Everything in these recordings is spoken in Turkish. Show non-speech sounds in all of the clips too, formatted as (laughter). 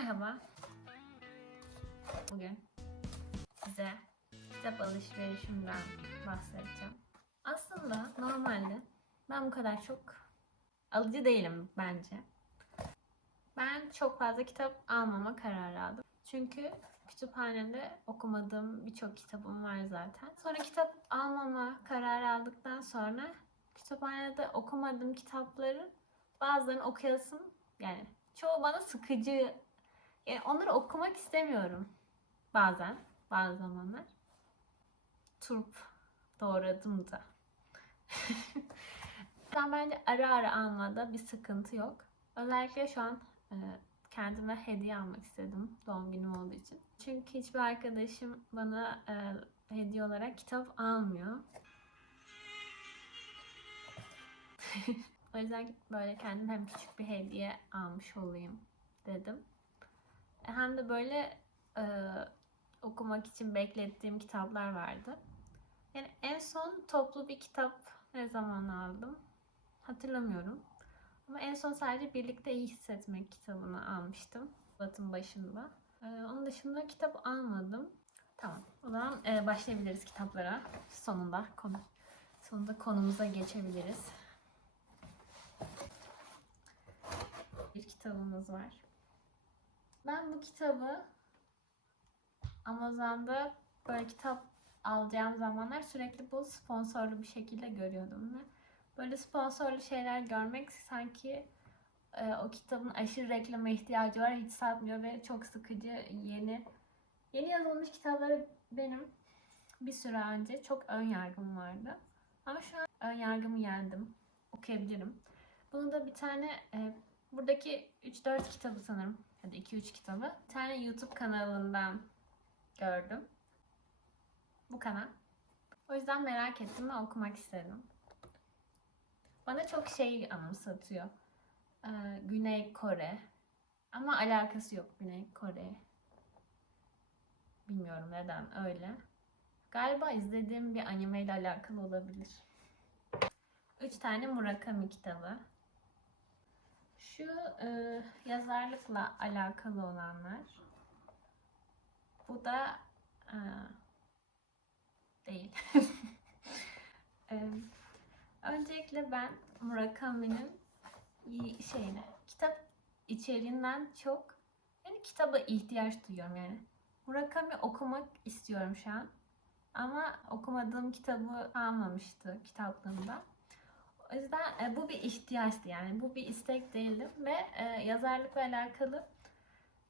Merhaba. Bugün size kitap alışverişimden bahsedeceğim. Aslında normalde ben bu kadar çok alıcı değilim bence. Ben çok fazla kitap almama kararı aldım. Çünkü kütüphanemde okumadığım birçok kitabım var zaten. Sonra kitap almama kararı aldıktan sonra kütüphanede okumadığım kitapların bazılarını okuyasım yani çoğu bana sıkıcı. Yani onları okumak istemiyorum. Bazen, bazı zamanlar. Turp doğradım da. (laughs) ben bence ara ara almada bir sıkıntı yok. Özellikle şu an e, kendime hediye almak istedim doğum günüm olduğu için. Çünkü hiçbir arkadaşım bana e, hediye olarak kitap almıyor. (laughs) O yüzden böyle kendim hem küçük bir hediye almış olayım dedim. Hem de böyle e, okumak için beklettiğim kitaplar vardı. Yani en son toplu bir kitap ne zaman aldım hatırlamıyorum. Ama en son sadece Birlikte iyi Hissetmek kitabını almıştım. Batın başında. E, onun dışında kitap almadım. Tamam. O zaman e, başlayabiliriz kitaplara. Sonunda konu. Sonunda konumuza geçebiliriz. bir kitabımız var. Ben bu kitabı Amazon'da böyle kitap alacağım zamanlar sürekli bu sponsorlu bir şekilde görüyordum ve böyle sponsorlu şeyler görmek sanki e, o kitabın aşırı reklama ihtiyacı var hiç satmıyor ve çok sıkıcı yeni yeni yazılmış kitapları benim bir süre önce çok ön yargım vardı. Ama şu an ön yargımı yendim. Okuyabilirim. Bunu da bir tane e, buradaki 3-4 kitabı sanırım ya da 2-3 kitabı bir tane YouTube kanalından gördüm. Bu kanal. O yüzden merak ettim ve okumak istedim. Bana çok şey anımsatıyor. Ee, Güney Kore. Ama alakası yok Güney Kore. Bilmiyorum neden öyle. Galiba izlediğim bir anime ile alakalı olabilir. Üç tane Murakami kitabı. Şu e, yazarlıkla alakalı olanlar. Bu da e, değil. (laughs) e, öncelikle ben Murakami'nin şeyine, kitap içeriğinden çok yani kitaba ihtiyaç duyuyorum yani. Murakami okumak istiyorum şu an. Ama okumadığım kitabı almamıştı kitaplığımda. O yüzden e, bu bir ihtiyaçtı yani. Bu bir istek değildi ve e, yazarlıkla alakalı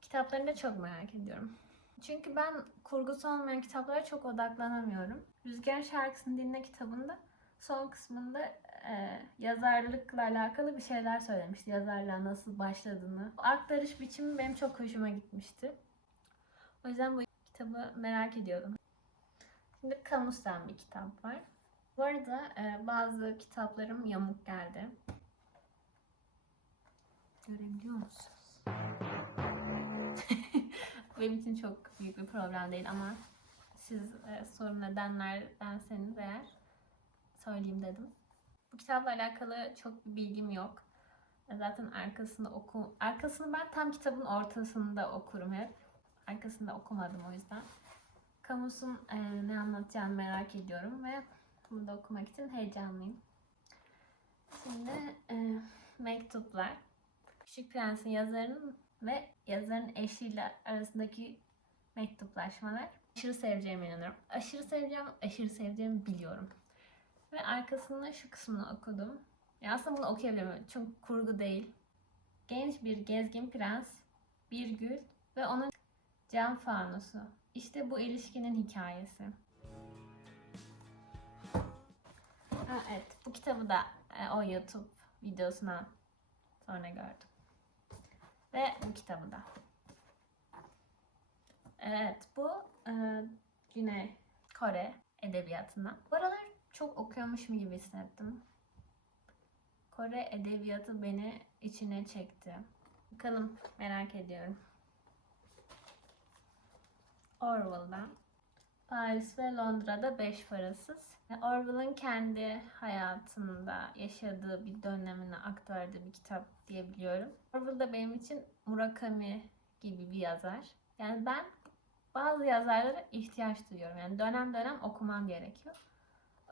kitaplarını da çok merak ediyorum. Çünkü ben kurgusu olmayan kitaplara çok odaklanamıyorum. Rüzgar Şarkısını Dinle kitabında son kısmında e, yazarlıkla alakalı bir şeyler söylemişti. Yazarlığa nasıl başladığını. Aktarış biçimi benim çok hoşuma gitmişti. O yüzden bu kitabı merak ediyordum. Şimdi Kamus'tan bir kitap var. Bu arada e, bazı kitaplarım yamuk geldi. Görebiliyor musunuz? (laughs) Benim için çok büyük bir problem değil ama siz e, sorun edenlerdenseniz eğer söyleyeyim dedim. Bu kitapla alakalı çok bir bilgim yok. E, Zaten arkasında oku arkasını ben tam kitabın ortasında okurum hep. Arkasında okumadım o yüzden. Kamus'un e, ne anlatacağını merak ediyorum ve bunu da okumak için heyecanlıyım. Şimdi e, mektuplar. Küçük Prens'in yazarının ve yazarın eşiyle arasındaki mektuplaşmalar. Aşırı seveceğime inanıyorum. Aşırı seveceğim, aşırı seveceğimi biliyorum. Ve arkasında şu kısmını okudum. Ya aslında bunu okuyabilirim çünkü kurgu değil. Genç bir gezgin prens, bir gül ve onun cam fanusu. İşte bu ilişkinin hikayesi. Ha, evet, bu kitabı da e, o YouTube videosundan sonra gördüm. Ve bu kitabı da. Evet, bu e, Güney Kore edebiyatından. Bu aralar çok okuyormuşum gibi hissettim. Kore edebiyatı beni içine çekti. Bakalım merak ediyorum. Orwell'dan. Paris ve Londra'da beş parasız. Orwell'ın kendi hayatında yaşadığı bir dönemini aktardığı bir kitap diyebiliyorum. Orwell da benim için Murakami gibi bir yazar. Yani ben bazı yazarlara ihtiyaç duyuyorum. Yani dönem dönem okumam gerekiyor.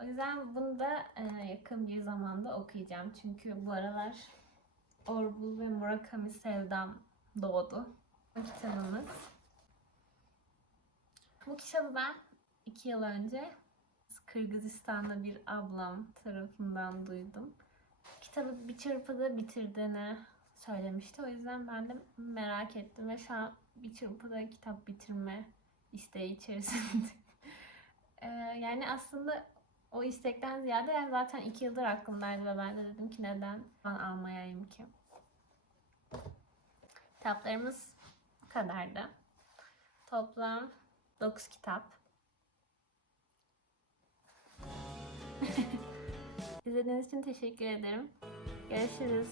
O yüzden bunu da e, yakın bir zamanda okuyacağım. Çünkü bu aralar Orbu ve Murakami sevdam doğdu. Bu kitabımız. Bu kitabı ben iki yıl önce Kırgızistan'da bir ablam tarafından duydum. Kitabı bir çırpıda bitirdiğini söylemişti. O yüzden ben de merak ettim ve şu an bir çırpıda kitap bitirme isteği içerisinde. (laughs) Ee, yani aslında o istekten ziyade yani zaten iki yıldır aklımdaydı ve ben de dedim ki neden ben almayayım ki. Kitaplarımız bu kadardı. Toplam 9 kitap. İzlediğiniz için teşekkür ederim. Görüşürüz.